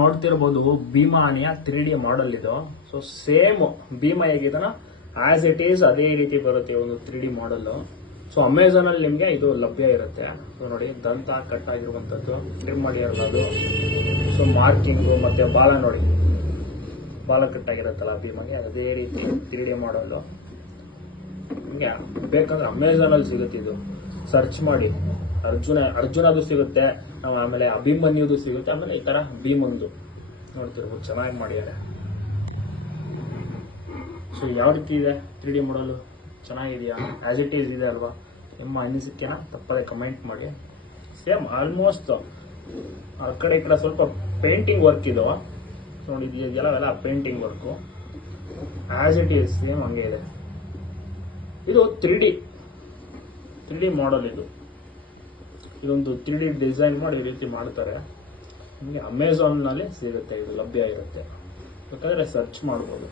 ನೋಡ್ತಿರ್ಬೋದು ಭೀಮಾ ಆನೆಯ 3D model ಇದು. ಸೊ ಸೇಮ್ ಭೀಮಾ ಹೇಗಿದನ ಆಸ್ ಇಟ್ ಈಸ್ ಅದೇ ರೀತಿ ಬರುತ್ತೆ ಒಂದು 3D ಮಾಡೆಲ್. ಸೊ ಅಮೆಝಾನ್ ಅಲ್ಲಿ ನಿಮ್ಗೆ ಇದು ಲಭ್ಯ ಇರುತ್ತೆ. ಸೊ ನೋಡಿ ದಂತ ಕಟ್ ಆಗಿರುವಂತದ್ದು, ಟ್ರಿಮ್ ಮಾಡಿರೋದು. ಸೊ ಮಾರ್ಕಿಂಗು ಮತ್ತೆ ಬಾಲ ನೋಡಿ, ಬಾಲ ಕಟ್ ಆಗಿರುತ್ತಲ್ಲ ಭೀಮಾಗೆ, ಅದೇ ರೀತಿ 3D ಮಾಡೆಲ್ ನಿಮ್ಗೆ ಬೇಕಂದ್ರೆ ಅಮೆಝಾನ್ ಅಲ್ಲಿ ಸಿಗುತ್ತೆ. ಇದು ಸರ್ಚ್ ಮಾಡಿ, ಅರ್ಜುನದು ಸಿಗುತ್ತೆ, ಆಮೇಲೆ ಅಭಿಮನ್ಯುದು ಸಿಗುತ್ತೆ, ಆಮೇಲೆ ಈ ತರ ಭೀಮಂದು ನೋಡ್ತಿರ್ಬೋದು. ಚೆನ್ನಾಗಿ ಮಾಡಿದ್ದಾರೆ. ಸೊ ಯಾವ ರೀತಿ ಇದೆ 3D ಮಾಡಲು, ಚೆನ್ನಾಗಿದೆಯಾ, ಆಸ್ ಇಟ್ ಈಸ್ ಇದೆ ಅಲ್ವಾ? ನಿಮ್ಮ ಅನಿಸಿಕೆನ ತಪ್ಪದೆ ಕಮೆಂಟ್ ಮಾಡಿ. ಸೇಮ್ ಆಲ್ಮೋಸ್ಟ್ ಆ ಕಡೆ ಈ ಕಡೆ ಸ್ವಲ್ಪ ಪೇಂಟಿಂಗ್ ವರ್ಕ್ ಇದು ನೋಡಿ, ಇದೆಲ್ಲ painting work as it is same ಹಂಗೆ ಇದೆ. ಇದು 3D ಮಾಡಲ್. ಇದೊಂದು 3D ಡಿಸೈನ್ ಮಾಡಿ ಈ ರೀತಿ ಮಾಡ್ತಾರೆ. ನಿಮಗೆ ಅಮೆಝಾನ್ ನಲ್ಲಿ ಸಿಗುತ್ತೆ, ಇದು ಲಭ್ಯ ಇರುತ್ತೆ, ಬೇಕಾದ್ರೆ ಸರ್ಚ್ ಮಾಡ್ಬೋದು.